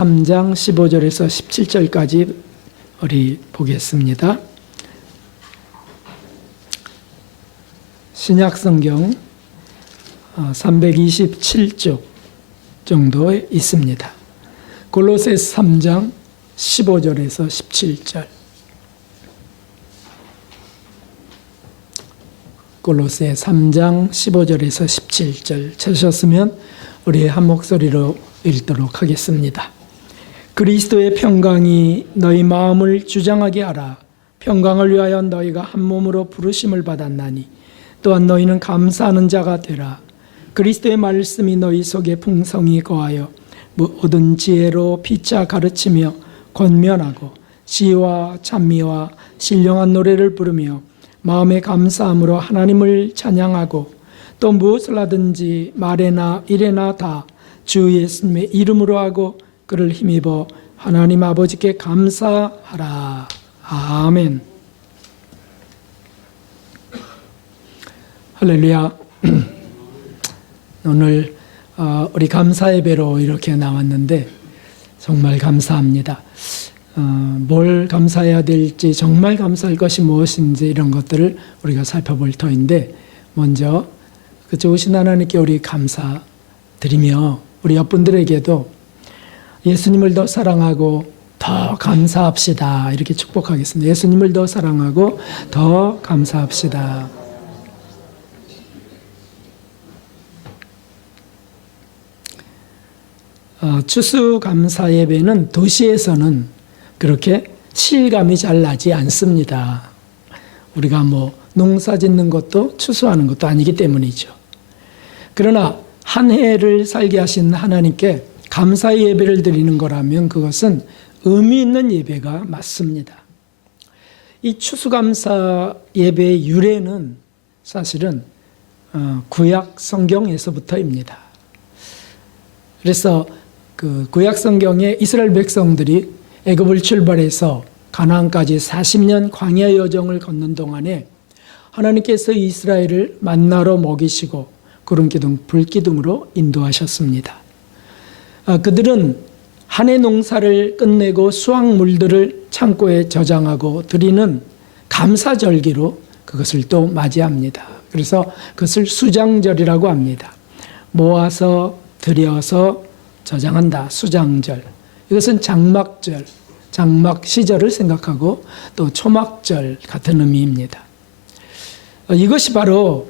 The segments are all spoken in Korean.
3장 15절에서 17절까지 우리 보겠습니다. 신약성경 327쪽 정도에 있습니다. 골로새서 3장 15절에서 17절. 골로새 3장 15절에서 17절 찾으셨으면 우리 한 목소리로 읽도록 하겠습니다. 그리스도의 평강이 너희 마음을 주장하게 하라. 평강을 위하여 너희가 한 몸으로 부르심을 받았나니 또한 너희는 감사하는 자가 되라. 그리스도의 말씀이 너희 속에 풍성히 거하여 모든 지혜로 피차 가르치며 권면하고 시와 찬미와 신령한 노래를 부르며 마음의 감사함으로 하나님을 찬양하고 또 무엇을 하든지 말에나 일에나 다 주 예수님의 이름으로 하고 그를 힘입어 하나님 아버지께 감사하라. 아멘. 할렐루야. 오늘 우리 감사 예배로 이렇게 나왔는데 정말 감사합니다. 뭘 감사해야 될지, 정말 감사할 것이 무엇인지 이런 것들을 우리가 살펴볼 터인데, 먼저 그 좋으신 하나님께 우리 감사드리며 우리 옆분들에게도 예수님을 더 사랑하고 더 감사합시다 이렇게 축복하겠습니다. 예수님을 더 사랑하고 더 감사합시다. 추수감사 예배는 도시에서는 그렇게 실감이 잘 나지 않습니다. 우리가 농사 짓는 것도 추수하는 것도 아니기 때문이죠. 그러나 한 해를 살게 하신 하나님께 감사의 예배를 드리는 거라면 그것은 의미 있는 예배가 맞습니다. 이 추수감사 예배의 유래는 사실은 구약 성경에서부터입니다. 그래서 그 구약 성경에 이스라엘 백성들이 애굽을 출발해서 가나안까지 40년 광야 여정을 걷는 동안에 하나님께서 이스라엘을 만나로 먹이시고 구름기둥, 불기둥으로 인도하셨습니다. 그들은 한 해 농사를 끝내고 수확물들을 창고에 저장하고 드리는 감사절기로 그것을 또 맞이합니다. 그래서 그것을 수장절이라고 합니다. 모아서 들여서 저장한다. 수장절. 이것은 장막절, 장막 시절을 생각하고 또 초막절 같은 의미입니다. 이것이 바로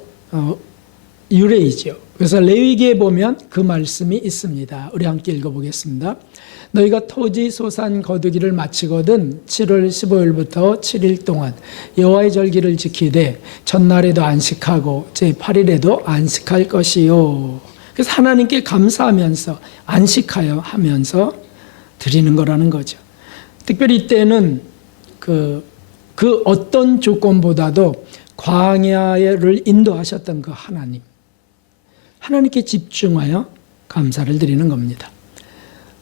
유래이죠. 그래서 레위기에 보면 그 말씀이 있습니다. 우리 함께 읽어보겠습니다. 너희가 토지 소산 거두기를 마치거든 7월 15일부터 7일 동안 여호와의 절기를 지키되 첫날에도 안식하고 제8일에도 안식할 것이요. 그래서 하나님께 감사하면서 안식하여 하면서 드리는 거라는 거죠. 특별히 이때는 그 어떤 조건보다도 광야를 인도하셨던 그 하나님께 집중하여 감사를 드리는 겁니다.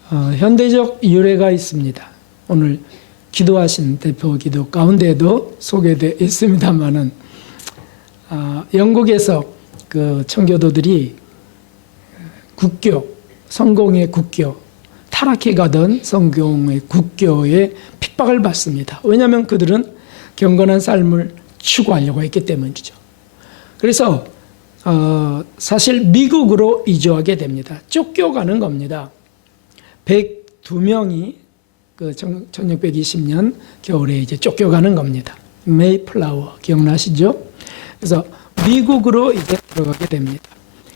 현대적 유래가 있습니다. 오늘 기도하신 대표 기도 가운데도 소개되어 있습니다만은 영국에서 그 청교도들이 국교, 성공의 국교, 타락해 가던 성공의 국교에 핍박을 받습니다. 왜냐하면 그들은 경건한 삶을 추구하려고 했기 때문이죠. 그래서 사실 미국으로 이주하게 됩니다. 쫓겨가는 겁니다. 102명이 그 1620년 겨울에 이제 쫓겨가는 겁니다. 메이플라워 기억나시죠? 그래서 미국으로 이제 들어가게 됩니다.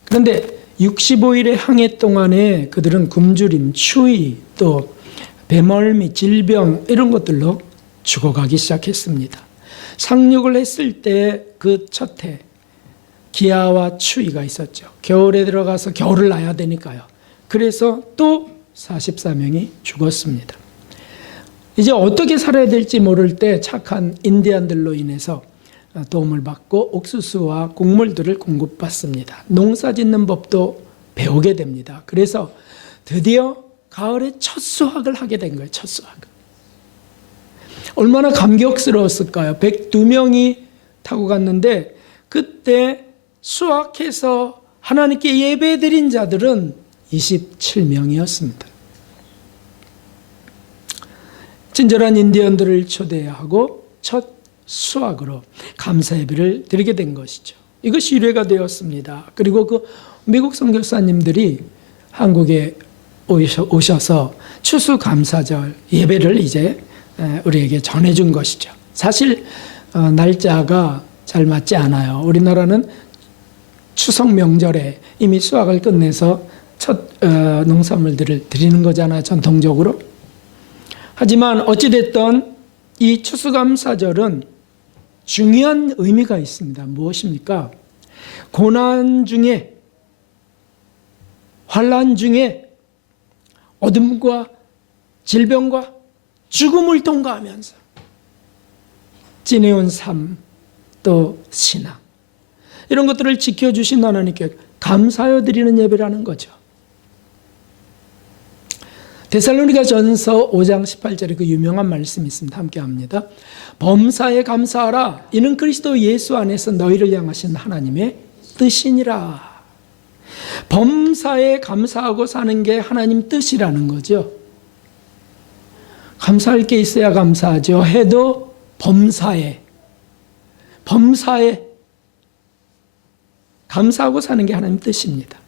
그런데 65일의 항해 동안에 그들은 굶주림, 추위, 또 배멀미, 질병 이런 것들로 죽어가기 시작했습니다. 상륙을 했을 때 그 첫 해 기아와 추위가 있었죠. 겨울에 들어가서 겨울을 나야 되니까요. 그래서 또 44명이 죽었습니다. 이제 어떻게 살아야 될지 모를 때 착한 인디안들로 인해서 도움을 받고 옥수수와 곡물들을 공급받습니다. 농사 짓는 법도 배우게 됩니다. 그래서 드디어 가을에 첫 수확을 하게 된 거예요. 첫 수확. 얼마나 감격스러웠을까요? 102명이 타고 갔는데 그때 수확해서 하나님께 예배드린 자들은 27명이었습니다. 친절한 인디언들을 초대하고 첫 수확으로 감사 예배를 드리게 된 것이죠. 이것이 유래가 되었습니다. 그리고 그 미국 선교사님들이 한국에 오셔서 추수감사절 예배를 이제 우리에게 전해준 것이죠. 사실 날짜가 잘 맞지 않아요. 우리나라는 추석 명절에 이미 수확을 끝내서 첫 농산물들을 드리는 거잖아요, 전통적으로. 하지만 어찌됐든 이 추수감사절은 중요한 의미가 있습니다. 무엇입니까? 고난 중에, 환난 중에 어둠과 질병과 죽음을 통과하면서 지내온 삶, 또 신앙, 이런 것들을 지켜주신 하나님께 감사하여 드리는 예배라는 거죠. 데살로니가 전서 5장 18절에 그 유명한 말씀이 있습니다. 함께 합니다. 범사에 감사하라. 이는 그리스도 예수 안에서 너희를 향하신 하나님의 뜻이니라. 범사에 감사하고 사는 게 하나님 뜻이라는 거죠. 감사할 게 있어야 감사하죠. 해도 범사에 감사하고 사는 게 하나님 뜻입니다.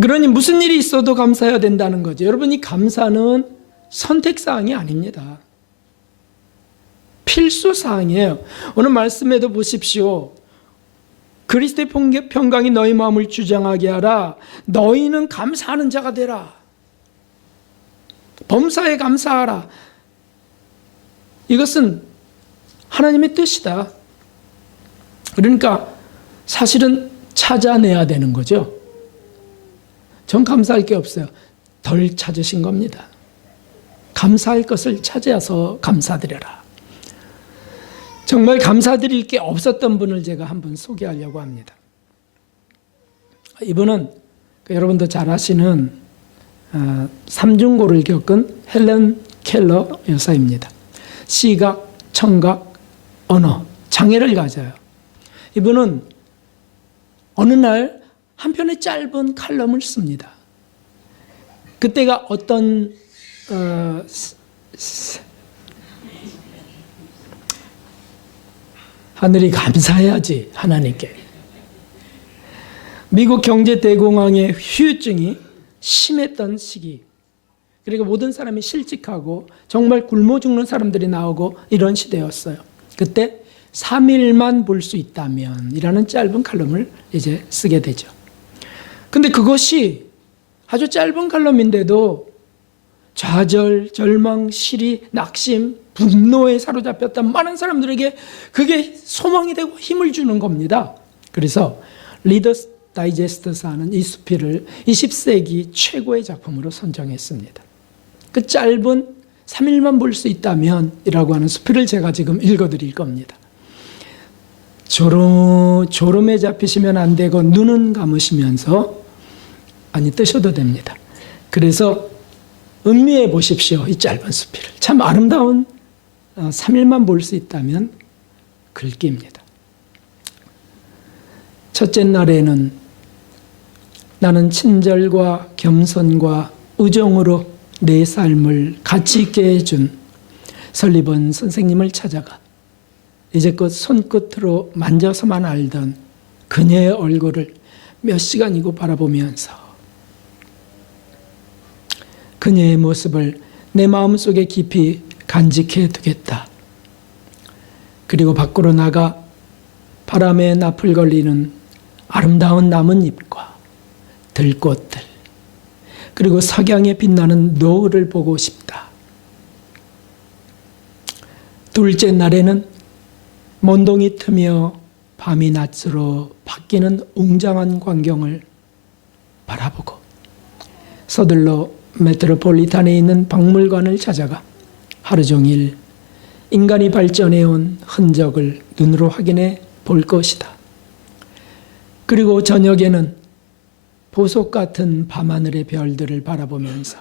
그러니 무슨 일이 있어도 감사해야 된다는 거죠. 여러분, 이 감사는 선택사항이 아닙니다. 필수사항이에요. 오늘 말씀에도 보십시오. 그리스도의 평강이 너희 마음을 주장하게 하라. 너희는 감사하는 자가 되라. 범사에 감사하라. 이것은 하나님의 뜻이다. 그러니까 사실은 찾아내야 되는 거죠. 전 감사할 게 없어요. 덜 찾으신 겁니다. 감사할 것을 찾아서 감사드려라. 정말 감사드릴 게 없었던 분을 제가 한번 소개하려고 합니다. 이분은 여러분도 잘 아시는 삼중고를 겪은 헬렌 켈러 여사입니다. 시각, 청각, 언어, 장애를 가져요. 이분은 어느 날 한 편의 짧은 칼럼을 씁니다. 그때가 어떤 하늘이 감사해야지 하나님께. 미국 경제 대공황의 후유증이 심했던 시기, 그리고 모든 사람이 실직하고 정말 굶어 죽는 사람들이 나오고 이런 시대였어요. 그때 3일만 볼 수 있다면 이라는 짧은 칼럼을 이제 쓰게 되죠. 근데 그것이 아주 짧은 칼럼인데도 좌절, 절망, 시리, 낙심, 분노에 사로잡혔던 많은 사람들에게 그게 소망이 되고 힘을 주는 겁니다. 그래서 리더스 다이제스트에서 하는 이 수필을 20세기 최고의 작품으로 선정했습니다. 그 짧은 3일만 볼 수 있다면 이라고 하는 수필을 제가 지금 읽어드릴 겁니다. 졸음에 잡히시면 안 되고 눈은 감으시면서 뜨셔도 됩니다. 그래서 음미해 보십시오. 이 짧은 수필을. 참 아름다운 3일만 볼 수 있다면 글귀입니다. 첫째 날에는 나는 친절과 겸손과 우정으로 내 삶을 가치 있게 해준 설리번 선생님을 찾아가 이제껏 손끝으로 만져서만 알던 그녀의 얼굴을 몇 시간이고 바라보면서 그녀의 모습을 내 마음속에 깊이 간직해 두겠다. 그리고 밖으로 나가 바람에 나풀 걸리는 아름다운 나뭇잎과 들꽃들, 그리고 석양에 빛나는 노을을 보고 싶다. 둘째 날에는 먼동이 트며 밤이 낮으로 바뀌는 웅장한 광경을 바라보고 서둘러 메트로폴리탄에 있는 박물관을 찾아가 하루 종일 인간이 발전해온 흔적을 눈으로 확인해 볼 것이다. 그리고 저녁에는 보석 같은 밤하늘의 별들을 바라보면서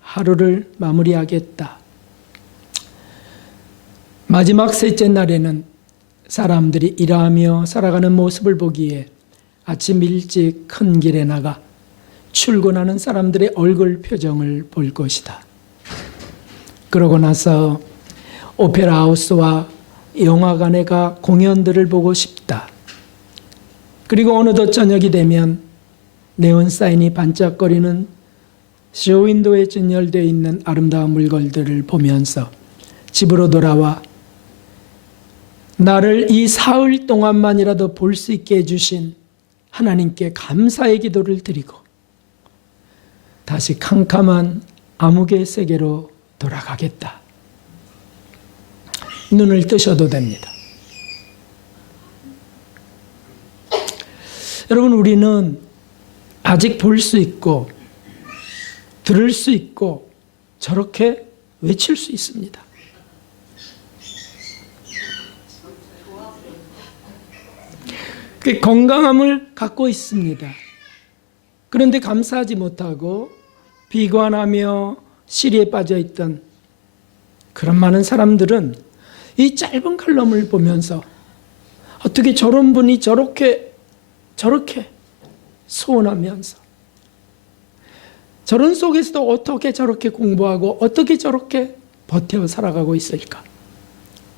하루를 마무리하겠다. 마지막 셋째 날에는 사람들이 일하며 살아가는 모습을 보기에 아침 일찍 큰 길에 나가 출근하는 사람들의 얼굴 표정을 볼 것이다. 그러고 나서 오페라 하우스와 영화관에 가 공연들을 보고 싶다. 그리고 어느덧 저녁이 되면 네온 사인이 반짝거리는 쇼윈도에 진열되어 있는 아름다운 물건들을 보면서 집으로 돌아와 나를 이 사흘 동안만이라도 볼 수 있게 해주신 하나님께 감사의 기도를 드리고 다시 캄캄한 암흑의 세계로 돌아가겠다. 눈을 뜨셔도 됩니다. 여러분, 우리는 아직 볼 수 있고 들을 수 있고 저렇게 외칠 수 있습니다. 그 건강함을 갖고 있습니다. 그런데 감사하지 못하고 비관하며 시리에 빠져 있던 그런 많은 사람들은 이 짧은 칼럼을 보면서 어떻게 저런 분이 저렇게 소원하면서 저런 속에서도 어떻게 저렇게 공부하고 어떻게 저렇게 버텨 살아가고 있을까?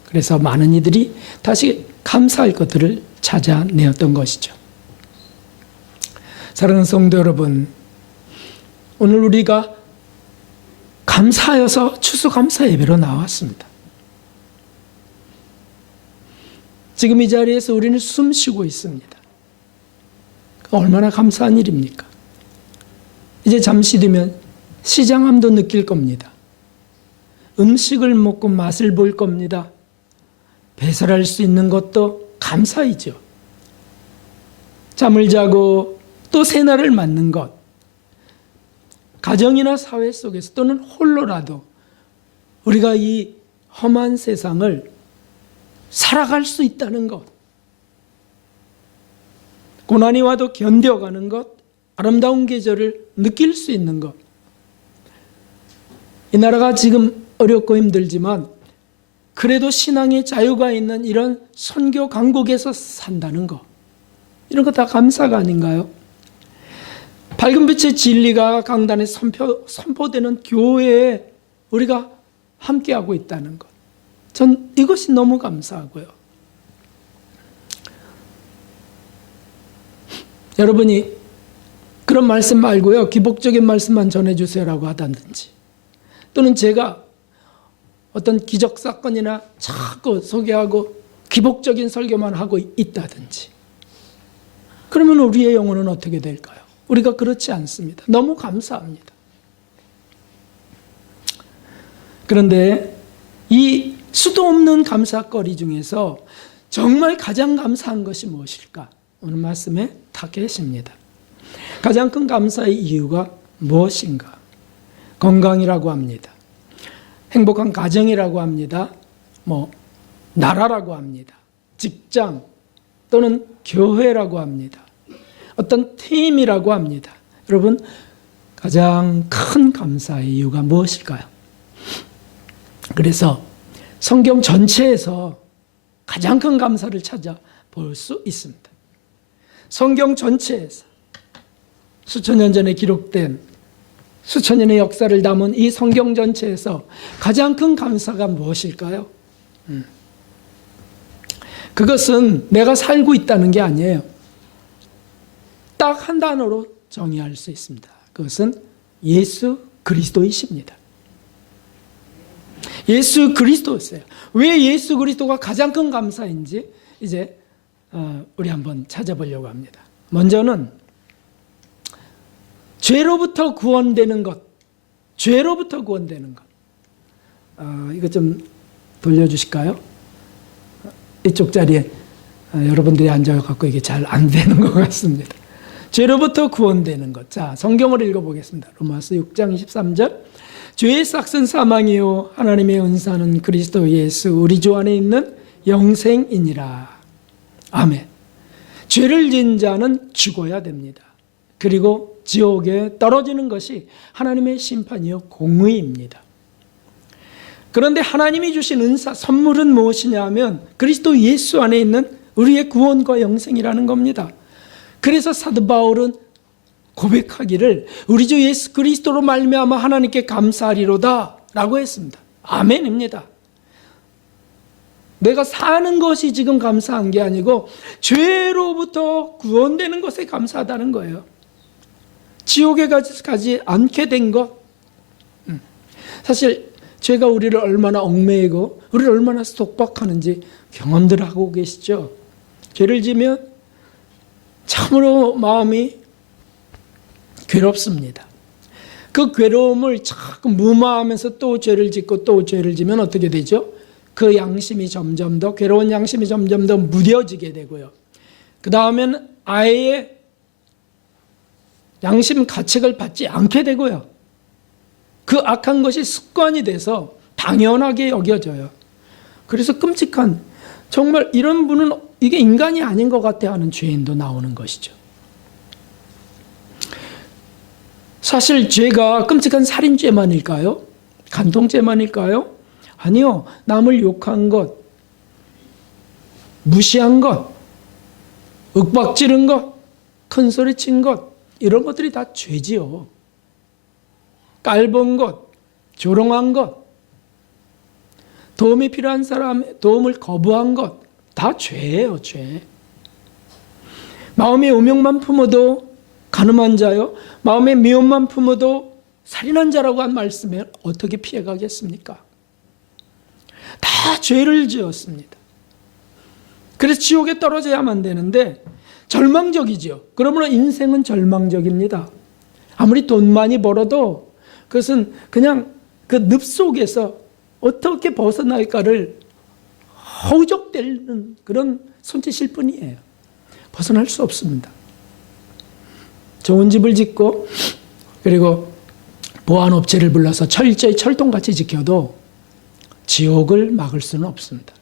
그래서 많은 이들이 다시 감사할 것들을 찾아내었던 것이죠. 사랑하는 성도 여러분, 오늘 우리가 감사하여서 추수감사 예배로 나왔습니다. 지금 이 자리에서 우리는 숨 쉬고 있습니다. 얼마나 감사한 일입니까? 이제 잠시 뒤면 시장함도 느낄 겁니다. 음식을 먹고 맛을 볼 겁니다. 배설할 수 있는 것도 감사이죠. 잠을 자고 또 새날을 맞는 것, 가정이나 사회 속에서 또는 홀로라도 우리가 이 험한 세상을 살아갈 수 있다는 것, 고난이 와도 견뎌가는 것, 아름다운 계절을 느낄 수 있는 것. 이 나라가 지금 어렵고 힘들지만 그래도 신앙의 자유가 있는 이런 선교 강국에서 산다는 것, 이런 거 다 감사가 아닌가요? 밝은 빛의 진리가 강단에 선포되는 교회에 우리가 함께하고 있다는 것, 전 이것이 너무 감사하고요. 여러분이 그런 말씀 말고요, 기복적인 말씀만 전해주세요라고 하다든지, 또는 제가 어떤 기적 사건이나 자꾸 소개하고 기복적인 설교만 하고 있다든지, 그러면 우리의 영혼은 어떻게 될까요? 우리가 그렇지 않습니다. 너무 감사합니다. 그런데 이 수도 없는 감사거리 중에서 정말 가장 감사한 것이 무엇일까? 오늘 말씀에 다 계십니다. 가장 큰 감사의 이유가 무엇인가? 건강이라고 합니다. 행복한 가정이라고 합니다. 나라라고 합니다. 직장 또는 교회라고 합니다. 어떤 팀이라고 합니다. 여러분, 가장 큰 감사의 이유가 무엇일까요? 그래서 성경 전체에서 가장 큰 감사를 찾아볼 수 있습니다. 성경 전체에서 수천 년 전에 기록된 수천 년의 역사를 담은 이 성경 전체에서 가장 큰 감사가 무엇일까요? 그것은 내가 살고 있다는 게 아니에요. 딱 한 단어로 정의할 수 있습니다. 그것은 예수 그리스도이십니다. 예수 그리스도였어요. 왜 예수 그리스도가 가장 큰 감사인지 이제 우리 한번 찾아보려고 합니다. 먼저는 죄로부터 구원되는 것, 죄로부터 구원되는 것. 이거 좀 돌려주실까요? 이쪽 자리에 여러분들이 앉아갖고 이게 잘 안 되는 것 같습니다. 죄로부터 구원되는 것. 자, 성경을 읽어보겠습니다. 로마서 6장 23절. 죄의 싹은 사망이요 하나님의 은사는 그리스도 예수 우리 주 안에 있는 영생이니라. 아멘. 죄를 지은 자는 죽어야 됩니다. 그리고 지옥에 떨어지는 것이 하나님의 심판이요 공의입니다. 그런데 하나님이 주신 은사, 선물은 무엇이냐 하면 그리스도 예수 안에 있는 우리의 구원과 영생이라는 겁니다. 그래서 사도 바울은 고백하기를 우리 주 예수 그리스도로 말미암아 하나님께 감사하리로다 라고 했습니다. 아멘입니다. 내가 사는 것이 지금 감사한 게 아니고 죄로부터 구원되는 것에 감사하다는 거예요. 지옥에 가지 않게 된 것. 사실 죄가 우리를 얼마나 얽매이고 우리를 얼마나 속박하는지 경험들 하고 계시죠. 죄를 지면 참으로 마음이 괴롭습니다. 그 괴로움을 자꾸 무마하면서 또 죄를 짓고 또 죄를 지면 어떻게 되죠? 그 양심이 점점 더, 괴로운 양심이 점점 더 무뎌지게 되고요. 그 다음에는 아예 양심 가책을 받지 않게 되고요. 그 악한 것이 습관이 돼서 당연하게 여겨져요. 그래서 끔찍한, 정말 이런 분은 이게 인간이 아닌 것 같아 하는 죄인도 나오는 것이죠. 사실 죄가 끔찍한 살인죄만일까요? 간통죄만일까요? 아니요. 남을 욕한 것, 무시한 것, 윽박지른 것, 큰소리친 것, 이런 것들이 다 죄지요. 깔본 것, 조롱한 것, 도움이 필요한 사람의 도움을 거부한 것, 다 죄예요, 죄. 마음의 음욕만 품어도 간음한 자요, 마음의 미움만 품어도 살인한 자라고 한 말씀에 어떻게 피해가겠습니까? 다 죄를 지었습니다. 그래서 지옥에 떨어져야만 되는데 절망적이죠. 그러므로 인생은 절망적입니다. 아무리 돈 많이 벌어도 그것은 그냥 그 늪 속에서 어떻게 벗어날까를 허우적대는 그런 손짓일 뿐이에요. 벗어날 수 없습니다. 좋은 집을 짓고 그리고 보안업체를 불러서 철저히 철통같이 지켜도 지옥을 막을 수는 없습니다.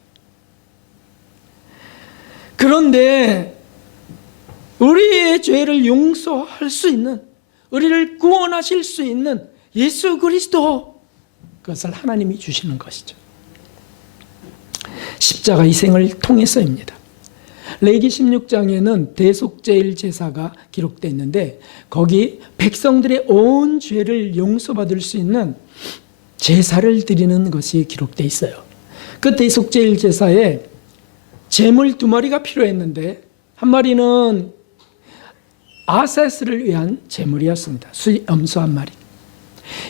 그런데 우리의 죄를 용서할 수 있는, 우리를 구원하실 수 있는 예수 그리스도, 그것을 하나님이 주시는 것이죠. 십자가 희생을 통해서입니다. 레위기 16장에는 대속제일 제사가 기록되어 있는데 거기 백성들의 온 죄를 용서받을 수 있는 제사를 드리는 것이 기록되어 있어요. 그 대속제일 제사에 제물 2마리가 필요했는데 한 마리는 아사스를 위한 제물이었습니다. 염소 1마리.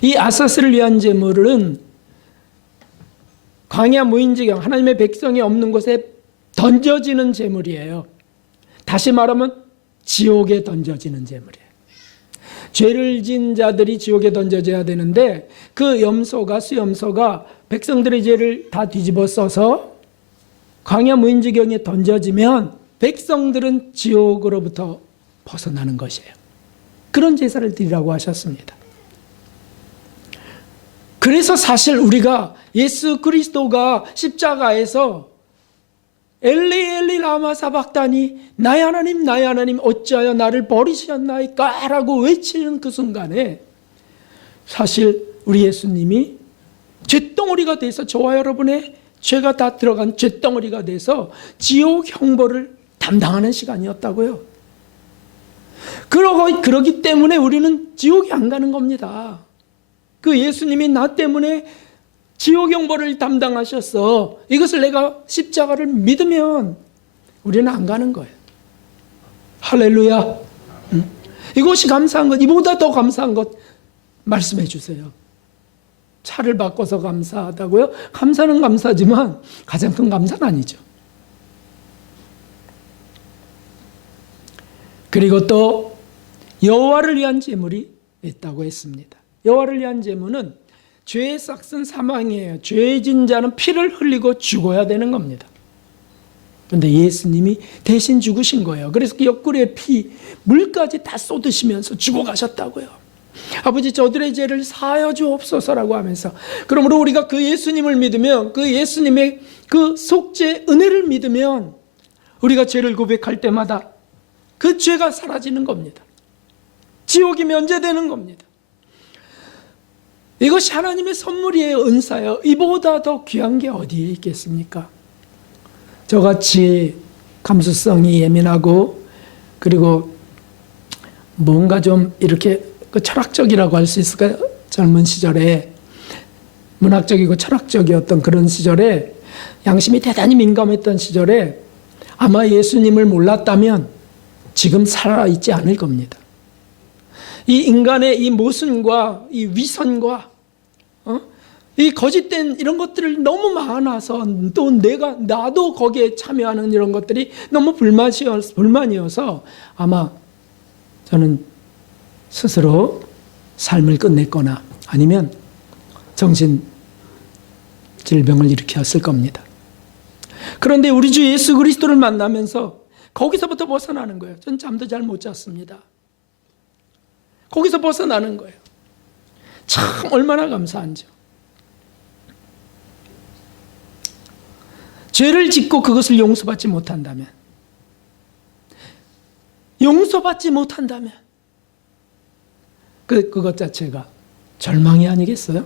이 아사스를 위한 제물은 광야 무인지경, 하나님의 백성이 없는 곳에 던져지는 제물이에요. 다시 말하면 지옥에 던져지는 제물이에요. 죄를 지은 자들이 지옥에 던져져야 되는데 그 염소가, 수염소가 백성들의 죄를 다 뒤집어 써서 광야 무인지경에 던져지면 백성들은 지옥으로부터 벗어나는 것이에요. 그런 제사를 드리라고 하셨습니다. 그래서 사실 우리가 예수 그리스도가 십자가에서 엘리 엘리 라마 사박다니, 나의 하나님 어찌하여 나를 버리셨나이까 라고 외치는 그 순간에 사실 우리 예수님이 쇳덩어리가 돼서, 저와 여러분의 죄가 다 들어간 쇳덩어리가 돼서 지옥 형벌을 담당하는 시간이었다고요. 그러기 때문에 우리는 지옥에 안 가는 겁니다. 그 예수님이 나 때문에 지옥 형벌을 담당하셨어. 이것을 내가 십자가를 믿으면 우리는 안 가는 거예요. 할렐루야. 이것이 감사한 것, 이보다 더 감사한 것 말씀해 주세요. 차를 바꿔서 감사하다고요? 감사는 감사지만 가장 큰 감사는 아니죠. 그리고 또 여호와를 위한 제물이 있다고 했습니다. 여호와를 위한 제물은 죄의 싹은 사망이에요. 죄 진 자는 피를 흘리고 죽어야 되는 겁니다. 그런데 예수님이 대신 죽으신 거예요. 그래서 그 옆구리에 피, 물까지 다 쏟으시면서 죽어가셨다고요. 아버지, 저들의 죄를 사하여 주옵소서라고 하면서, 그러므로 우리가 그 예수님을 믿으면, 그 예수님의 그 속죄 은혜를 믿으면 우리가 죄를 고백할 때마다 그 죄가 사라지는 겁니다. 지옥이 면제되는 겁니다. 이것이 하나님의 선물이에요. 은사예요. 이보다 더 귀한 게 어디에 있겠습니까? 저같이 감수성이 예민하고 그리고 뭔가 좀 이렇게 철학적이라고 할 수 있을까요? 젊은 시절에 문학적이고 철학적이었던 그런 시절에, 양심이 대단히 민감했던 시절에 아마 예수님을 몰랐다면 지금 살아있지 않을 겁니다. 이 인간의 이 모순과 이 위선과 이 거짓된 이런 것들을 너무 많아서, 또 나도 거기에 참여하는 이런 것들이 너무 불만이어서 아마 저는 스스로 삶을 끝냈거나 아니면 정신 질병을 일으켰을 겁니다. 그런데 우리 주 예수 그리스도를 만나면서 거기서부터 벗어나는 거예요. 전 잠도 잘 못 잤습니다. 거기서 벗어나는 거예요. 참 얼마나 감사한지요. 죄를 짓고 그것을 용서받지 못한다면, 그것 자체가 절망이 아니겠어요?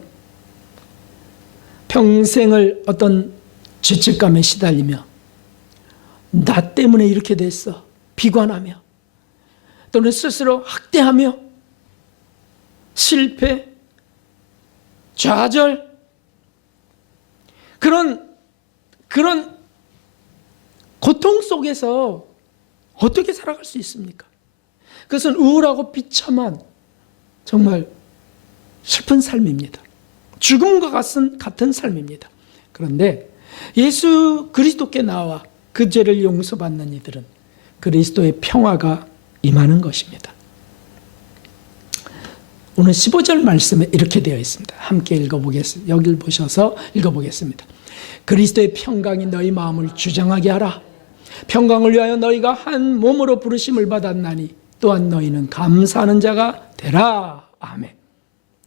평생을 어떤 죄책감에 시달리며 나 때문에 이렇게 됐어 비관하며, 또는 스스로 학대하며 실패, 좌절, 그런 고통 속에서 어떻게 살아갈 수 있습니까? 그것은 우울하고 비참한 정말 슬픈 삶입니다. 죽음과 같은 삶입니다. 그런데 예수 그리스도께 나와 그 죄를 용서받는 이들은 그리스도의 평화가 임하는 것입니다. 오늘 15절 말씀에 이렇게 되어 있습니다. 함께 읽어보겠습니다. 여기를 보셔서 읽어보겠습니다. 그리스도의 평강이 너희 마음을 주장하게 하라. 평강을 위하여 너희가 한 몸으로 부르심을 받았나니 또한 너희는 감사하는 자가 되라. 아멘.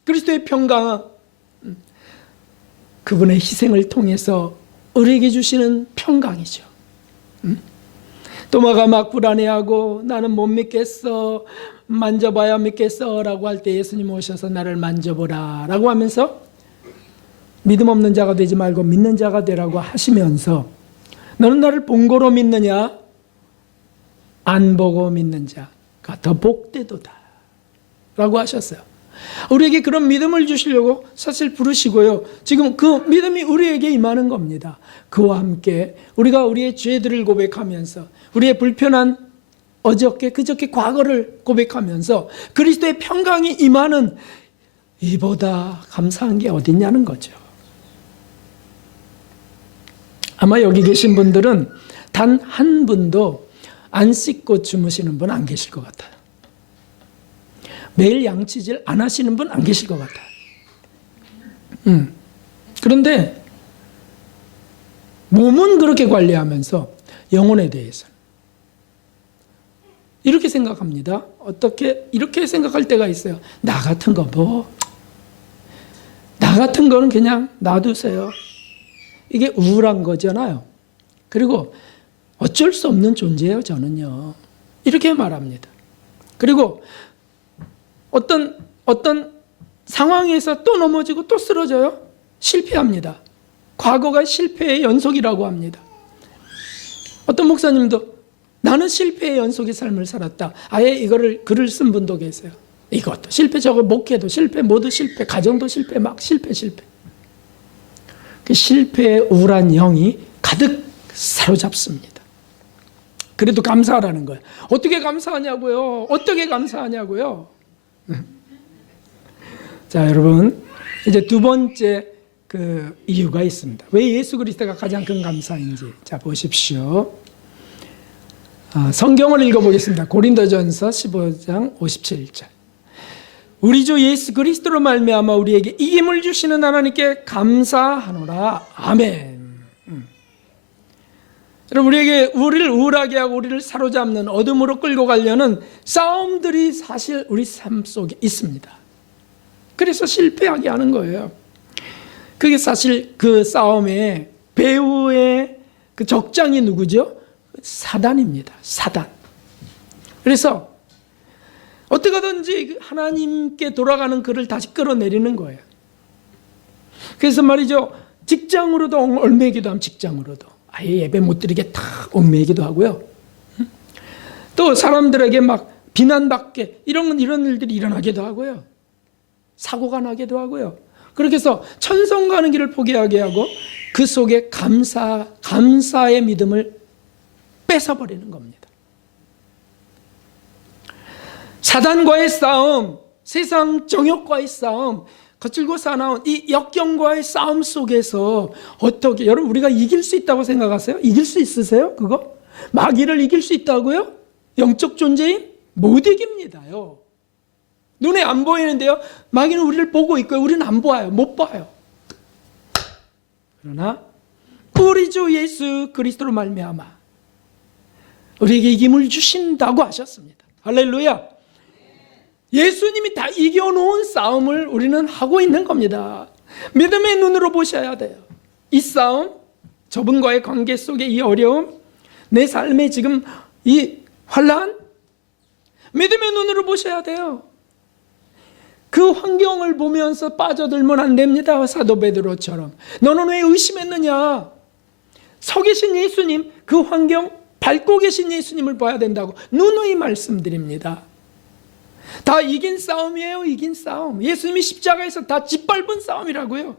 그리스도의 평강은 그분의 희생을 통해서 우리에게 주시는 평강이죠. 도마가 막 불안해하고 나는 못 믿겠어, 만져봐야 믿겠어 라고 할 때 예수님 오셔서 나를 만져보라 라고 하면서 믿음 없는 자가 되지 말고 믿는 자가 되라고 하시면서, 너는 나를 본고로 믿느냐 안 보고 믿는 자가 더 복되도다 라고 하셨어요. 우리에게 그런 믿음을 주시려고 사실 부르시고요, 지금 그 믿음이 우리에게 임하는 겁니다. 그와 함께 우리가 우리의 죄들을 고백하면서, 우리의 불편한 어저께 그저께 과거를 고백하면서 그리스도의 평강이 임하는, 이보다 감사한 게 어딨냐는 거죠. 아마 여기 계신 분들은 단 한 분도 안 씻고 주무시는 분 안 계실 것 같아요. 매일 양치질 안 하시는 분 안 계실 것 같아요. 그런데 몸은 그렇게 관리하면서 영혼에 대해서는 이렇게 생각합니다. 이렇게 생각할 때가 있어요. 나 같은 거는 그냥 놔두세요. 이게 우울한 거잖아요. 그리고 어쩔 수 없는 존재예요, 저는요. 이렇게 말합니다. 그리고 어떤 상황에서 또 넘어지고 또 쓰러져요. 실패합니다. 과거가 실패의 연속이라고 합니다. 어떤 목사님도 나는 실패의 연속의 삶을 살았다. 아예 이거를 글을 쓴 분도 계세요. 이것도 실패, 저거 목회도 실패, 모두 실패, 가정도 실패, 막 실패. 그 실패의 우울한 영이 가득 사로잡습니다. 그래도 감사하라는 거예요. 어떻게 감사하냐고요? 자, 여러분, 이제 두 번째 그 이유가 있습니다. 왜 예수 그리스도가 가장 큰 감사인지. 자, 보십시오. 성경을 읽어보겠습니다. 고린도전서 15장 57절. 우리 주 예수 그리스도로 말미암아 우리에게 이김을 주시는 하나님께 감사하노라. 아멘. 여러분, 우리를 우울하게 하고 우리를 사로잡는, 어둠으로 끌고 가려는 싸움들이 사실 우리 삶 속에 있습니다. 그래서 실패하게 하는 거예요. 그게 사실 그 싸움의 배후의 그 적장이 누구죠? 사단입니다. 사단. 그래서 어떻게 하든지 하나님께 돌아가는 그를 다시 끌어내리는 거예요. 그래서 말이죠, 직장으로도 얽매이기도 하면 직장으로도 아예 예배 못 드리게 다 얽매이기도 하고요. 또 사람들에게 막 비난받게 이런 일들이 일어나기도 하고요. 사고가 나기도 하고요. 그렇게 해서 천성 가는 길을 포기하게 하고 그 속에 감사의 믿음을 뺏어버리는 겁니다. 사단과의 싸움, 세상 정욕과의 싸움, 거칠고 사나운 이 역경과의 싸움 속에서 어떻게, 여러분 우리가 이길 수 있다고 생각하세요? 이길 수 있으세요? 그거? 마귀를 이길 수 있다고요? 영적 존재인? 못 이깁니다요. 눈에 안 보이는데요, 마귀는 우리를 보고 있고요, 우리는 안 보아요, 못 봐요. 그러나 우리 주 예수 그리스도로 말미암아 우리에게 이김을 주신다고 하셨습니다. 할렐루야. 예수님이 다 이겨놓은 싸움을 우리는 하고 있는 겁니다. 믿음의 눈으로 보셔야 돼요. 이 싸움, 저분과의 관계 속의 이 어려움, 내 삶에 지금 이 환난, 믿음의 눈으로 보셔야 돼요. 그 환경을 보면서 빠져들면 안 됩니다. 사도 베드로처럼. 너는 왜 의심했느냐? 서 계신 예수님, 그 환경 밟고 계신 예수님을 봐야 된다고 누누이 말씀드립니다. 다 이긴 싸움이에요. 이긴 싸움. 예수님이 십자가에서 다 짓밟은 싸움이라고요.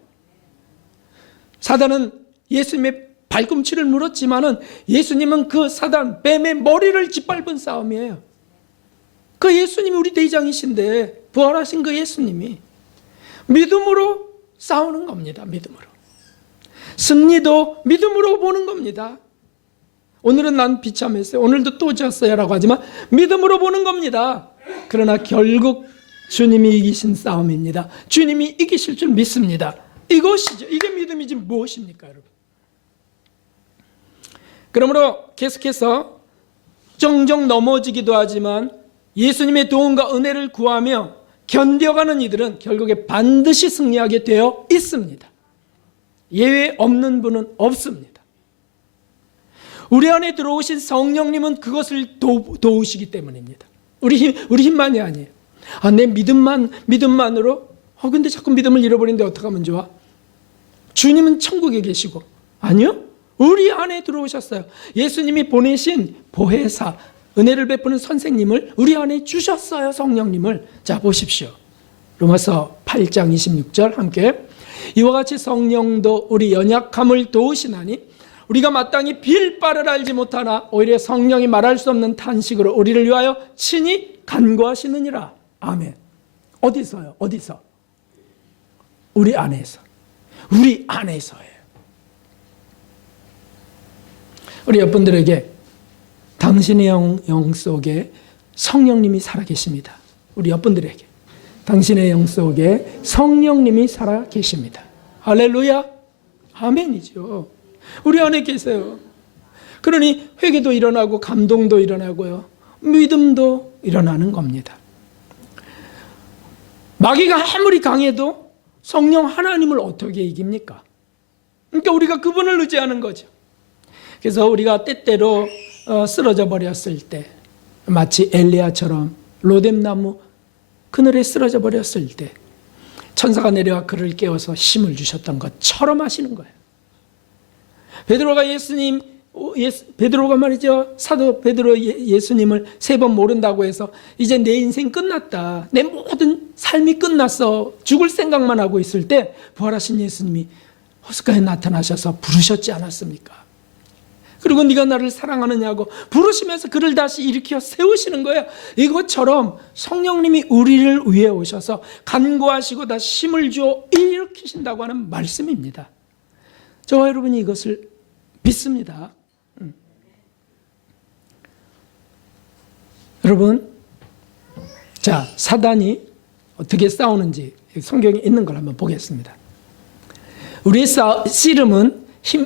사단은 예수님의 발꿈치를 물었지만은 예수님은 그 사단 뱀의 머리를 짓밟은 싸움이에요. 그 예수님이 우리 대장이신데, 부활하신 그 예수님이 믿음으로 싸우는 겁니다. 믿음으로. 승리도 믿음으로 보는 겁니다. 오늘은 난 비참했어요, 오늘도 또 졌어요 라고 하지만 믿음으로 보는 겁니다. 그러나 결국 주님이 이기신 싸움입니다. 주님이 이기실 줄 믿습니다. 이것이죠. 이게 믿음이지 무엇입니까, 여러분? 그러므로 계속해서 종종 넘어지기도 하지만 예수님의 도움과 은혜를 구하며 견뎌가는 이들은 결국에 반드시 승리하게 되어 있습니다. 예외 없는 분은 없습니다. 우리 안에 들어오신 성령님은 그것을 도우시기 때문입니다. 우리 힘만이 아니에요. 내 믿음만으로 근데 자꾸 믿음을 잃어버리는데 어떻게 하면 좋아? 주님은 천국에 계시고, 아니요, 우리 안에 들어오셨어요. 예수님이 보내신 보혜사, 은혜를 베푸는 선생님을 우리 안에 주셨어요. 성령님을. 자, 보십시오. 로마서 8장 26절 함께. 이와 같이 성령도 우리 연약함을 도우시나니 우리가 마땅히 빌 바를 알지 못하나 오히려 성령이 말할 수 없는 탄식으로 우리를 위하여 친히 간구하시느니라. 아멘. 어디서요? 어디서? 우리 안에서. 우리 안에서예요. 우리 여러분들에게 당신의 영 속에 성령님이 살아계십니다. 우리 여러분들에게 당신의 영 속에 성령님이 살아계십니다. 할렐루야. 아멘이죠. 우리 안에 계세요. 그러니 회개도 일어나고 감동도 일어나고요, 믿음도 일어나는 겁니다. 마귀가 아무리 강해도 성령 하나님을 어떻게 이깁니까? 그러니까 우리가 그분을 의지하는 거죠. 그래서 우리가 때때로 쓰러져 버렸을 때, 마치 엘리야처럼 로뎀나무 그늘에 쓰러져 버렸을 때 천사가 내려와 그를 깨워서 힘을 주셨던 것처럼 하시는 거예요. 베드로가 말이죠, 사도 베드로 예수님을 3번 모른다고 해서 이제 내 인생 끝났다, 내 모든 삶이 끝났어, 죽을 생각만 하고 있을 때 부활하신 예수님이 호숫가에 나타나셔서 부르셨지 않았습니까? 그리고 네가 나를 사랑하느냐고 부르시면서 그를 다시 일으켜 세우시는 거예요. 이것처럼 성령님이 우리를 위해 오셔서 간구하시고 다시 힘을 주어 일으키신다고 하는 말씀입니다. 저와 여러분이 이것을 믿습니다. 여러분, 자, 사단이 어떻게 싸우는지 성경에 있는 걸 한번 보겠습니다. 우리의 씨름은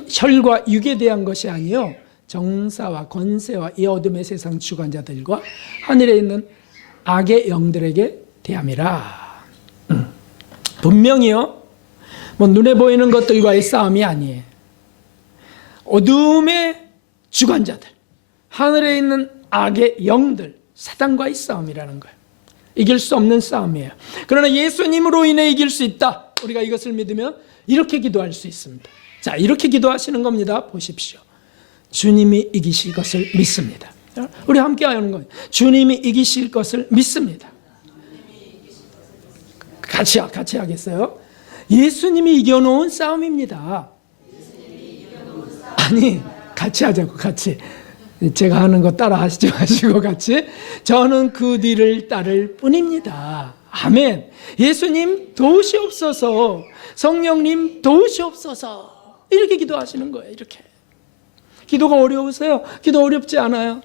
혈과 육에 대한 것이 아니요 정사와 권세와 이 어둠의 세상 주관자들과 하늘에 있는 악의 영들에게 대함이라. 분명히요, 눈에 보이는 것들과의 싸움이 아니에요. 어둠의 주관자들, 하늘에 있는 악의 영들, 사단과의 싸움이라는 거예요. 이길 수 없는 싸움이에요. 그러나 예수님으로 인해 이길 수 있다. 우리가 이것을 믿으면 이렇게 기도할 수 있습니다. 자, 이렇게 기도하시는 겁니다. 보십시오. 주님이 이기실 것을 믿습니다. 우리 함께 하는 거예요. 주님이 이기실 것을 믿습니다. 같이 하겠어요? 예수님이 이겨놓은 싸움입니다. 아니, 같이 하자고, 같이. 제가 하는 거 따라 하시지 마시고 같이. 저는 그 뒤를 따를 뿐입니다. 아멘. 예수님 도우시옵소서. 성령님 도우시옵소서. 이렇게 기도하시는 거예요. 이렇게. 기도가 어려우세요? 기도 어렵지 않아요.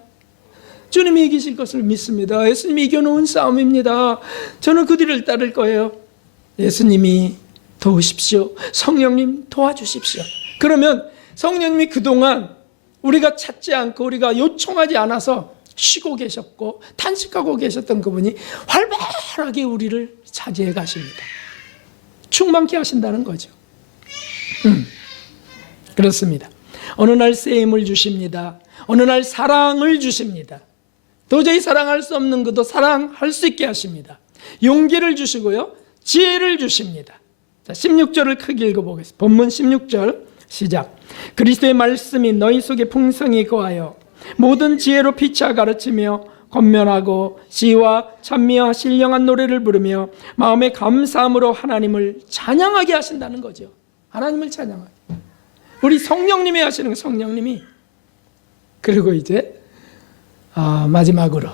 주님이 이기실 것을 믿습니다. 예수님이 이겨놓은 싸움입니다. 저는 그 뒤를 따를 거예요. 예수님이 도우십시오. 성령님 도와주십시오. 그러면 성령님이 그동안 우리가 찾지 않고 우리가 요청하지 않아서 쉬고 계셨고 탄식하고 계셨던 그분이 활발하게 우리를 차지해 가십니다. 충만케 하신다는 거죠. 그렇습니다. 어느 날 새 힘을 주십니다. 어느 날 사랑을 주십니다. 도저히 사랑할 수 없는 것도 사랑할 수 있게 하십니다. 용기를 주시고요. 지혜를 주십니다. 자, 16절을 크게 읽어보겠습니다. 본문 16절 시작. 그리스도의 말씀이 너희 속에 풍성히 거하여 모든 지혜로 피차 가르치며 권면하고 시와 찬미와 신령한 노래를 부르며 마음의 감사함으로 하나님을 찬양하게 하신다는 거죠. 하나님을 찬양하게. 우리 성령님이 하시는 거, 성령님이. 그리고 이제 마지막으로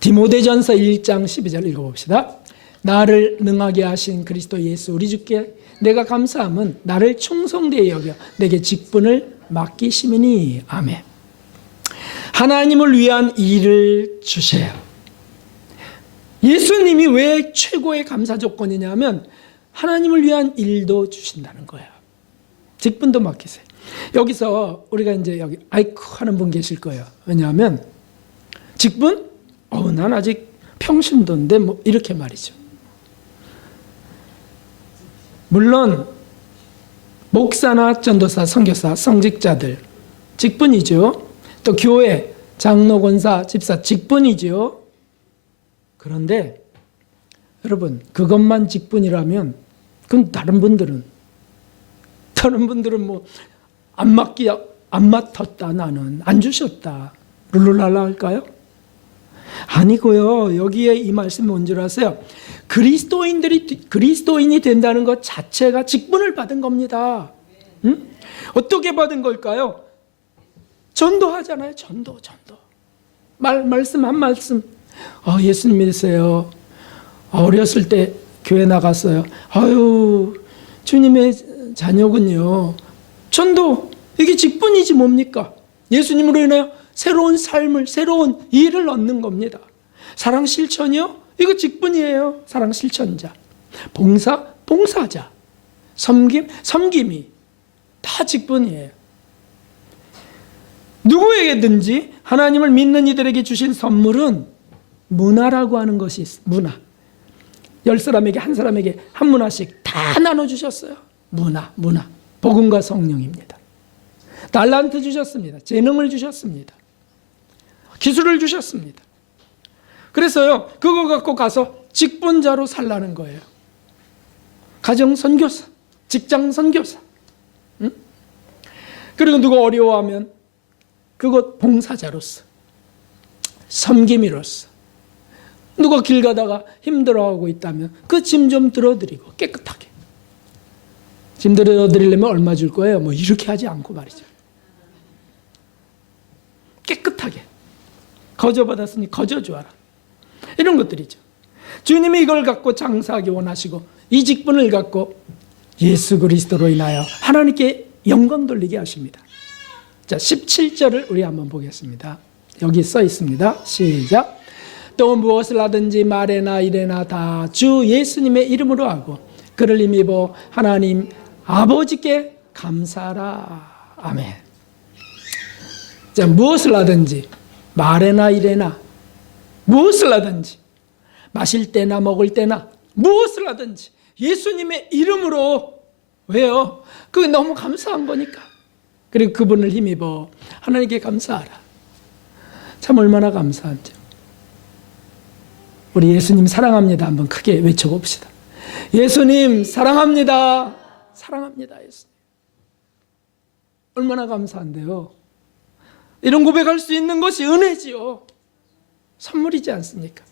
디모데전서 1장 12절 읽어봅시다. 나를 능하게 하신 그리스도 예수 우리 주께 내가 감사함은 나를 충성되이 여겨 내게 직분을 맡기심이니. 아멘. 하나님을 위한 일을 주세요. 예수님이 왜 최고의 감사 조건이냐면 하나님을 위한 일도 주신다는 거예요. 직분도 맡기세요. 여기서 우리가 이제 여기 아이쿠 하는 분 계실 거예요. 왜냐하면 직분? 난 아직 평신도인데 뭐 이렇게 말이죠. 물론 목사나 전도사, 선교사, 성직자들 직분이죠. 또 교회, 장로, 권사, 집사 직분이죠. 그런데 여러분 그것만 직분이라면 그럼 다른 분들은 뭐 안 맡았다, 나는 안 주셨다, 룰루랄라 할까요? 아니고요. 여기에 이 말씀이 뭔지 아세요? 그리스도인이 된다는 것 자체가 직분을 받은 겁니다. 응? 어떻게 받은 걸까요? 전도하잖아요. 전도. 말씀 한 말씀. 예수님 믿으세요. 어렸을 때 교회 나갔어요. 아유, 주님의 자녀군요. 전도, 이게 직분이지 뭡니까? 예수님으로 인하여 새로운 삶을, 새로운 일을 얻는 겁니다. 사랑 실천이요? 이거 직분이에요. 사랑 실천자. 봉사자. 섬김이 다 직분이에요. 누구에게든지 하나님을 믿는 이들에게 주신 선물은 문화라고 하는 것이 있어요. 문화. 10사람에게 한 사람에게 한 문화씩 다 나눠주셨어요. 문화. 복음과 성령입니다. 달란트 주셨습니다. 재능을 주셨습니다. 기술을 주셨습니다. 그래서요, 그거 갖고 가서 직분자로 살라는 거예요. 가정 선교사, 직장 선교사. 응? 그리고 누가 어려워하면 그것 봉사자로서, 섬김이로서. 누가 길 가다가 힘들어하고 있다면 그 짐 좀 들어드리고 깨끗하게. 짐 들어드리려면 얼마 줄 거예요? 뭐 이렇게 하지 않고 말이죠. 깨끗하게. 거저 받았으니 거저 주어라. 이런 것들이죠. 주님이 이걸 갖고 장사하기 원하시고 이 직분을 갖고 예수 그리스도로 인하여 하나님께 영광 돌리게 하십니다. 자, 17절을 우리 한번 보겠습니다. 여기 써 있습니다. 시작. 또 무엇을 하든지 말에나 일에나 다 주 예수님의 이름으로 하고 그를 힘입어 하나님 아버지께 감사하라. 아멘. 자, 무엇을 하든지 말에나 일에나 무엇을 하든지 마실 때나 먹을 때나 무엇을 하든지 예수님의 이름으로. 왜요? 그게 너무 감사한 거니까. 그리고 그분을 힘입어 하나님께 감사하라. 참 얼마나 감사한지. 우리 예수님 사랑합니다 한번 크게 외쳐봅시다. 예수님 사랑합니다. 사랑합니다. 예수님. 얼마나 감사한데요. 이런 고백할 수 있는 것이 은혜지요. 선물이지 않습니까?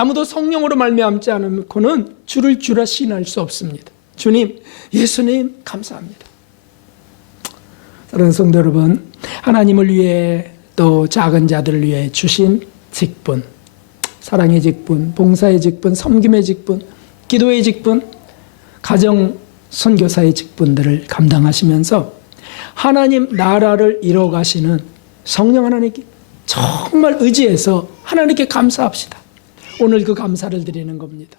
아무도 성령으로 말미암지 않고는 주를 주라 시인할 수 없습니다. 주님, 예수님 감사합니다. 사랑하는 성도 여러분, 하나님을 위해 또 작은 자들을 위해 주신 직분, 사랑의 직분, 봉사의 직분, 섬김의 직분, 기도의 직분, 가정 선교사의 직분들을 감당하시면서 하나님 나라를 이뤄가시는 성령 하나님께 정말 의지해서 하나님께 감사합시다. 오늘 그 감사를 드리는 겁니다.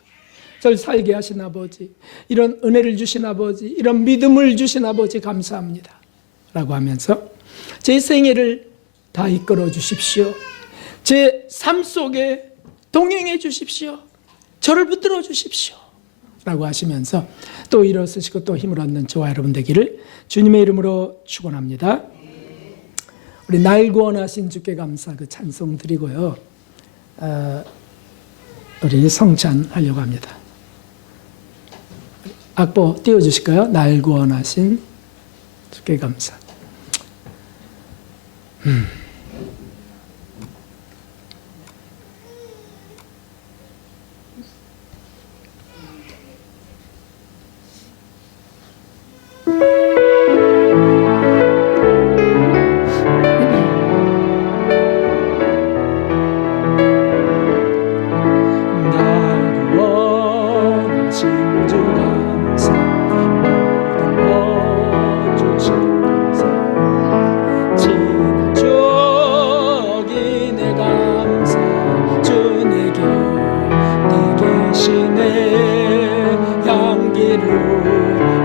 저를 살게 하신 아버지, 이런 은혜를 주신 아버지, 이런 믿음을 주신 아버지 감사합니다 라고 하면서 제 생애를 다 이끌어 주십시오. 제 삶 속에 동행해 주십시오. 저를 붙들어 주십시오 라고 하시면서 또 일어서시고 또 힘을 얻는 저와 여러분 되기를 주님의 이름으로 축원합니다. 우리 날 구원하신 주께 감사 그 찬송 드리고요. 우리 성찬하려고 합니다. 악보 띄워주실까요? 날 구원하신 주께 감사.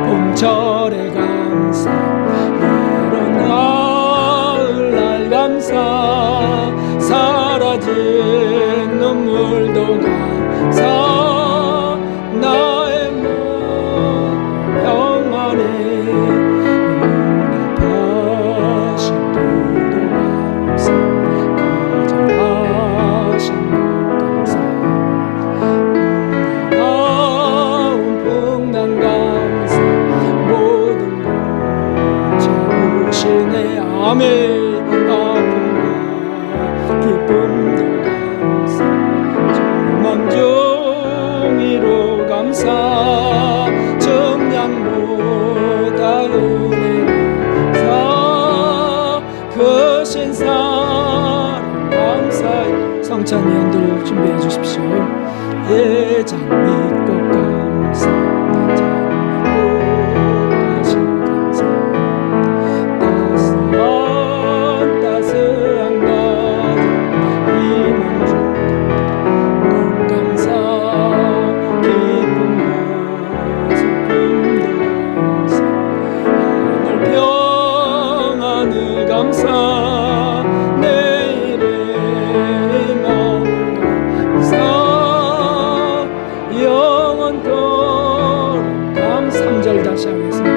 봄철에 감사, 이런 가을 날 감사, 사라진 눈물도 감사, 나의 마음 평안에 응답하신 기도 감사, 거절하신 것 감사, 나온 풍랑 감사, 모든 것 채우시네. 아멘. 아픔과 기쁨도 감사, 절망 종이로 감사, 정량보다 은혜 감사, 크신 사랑 감사해. 성찬 위원들 준비해 주십시오. 예장 믿고 감사, 영원토록 감사. 3절 다시 하겠습니다.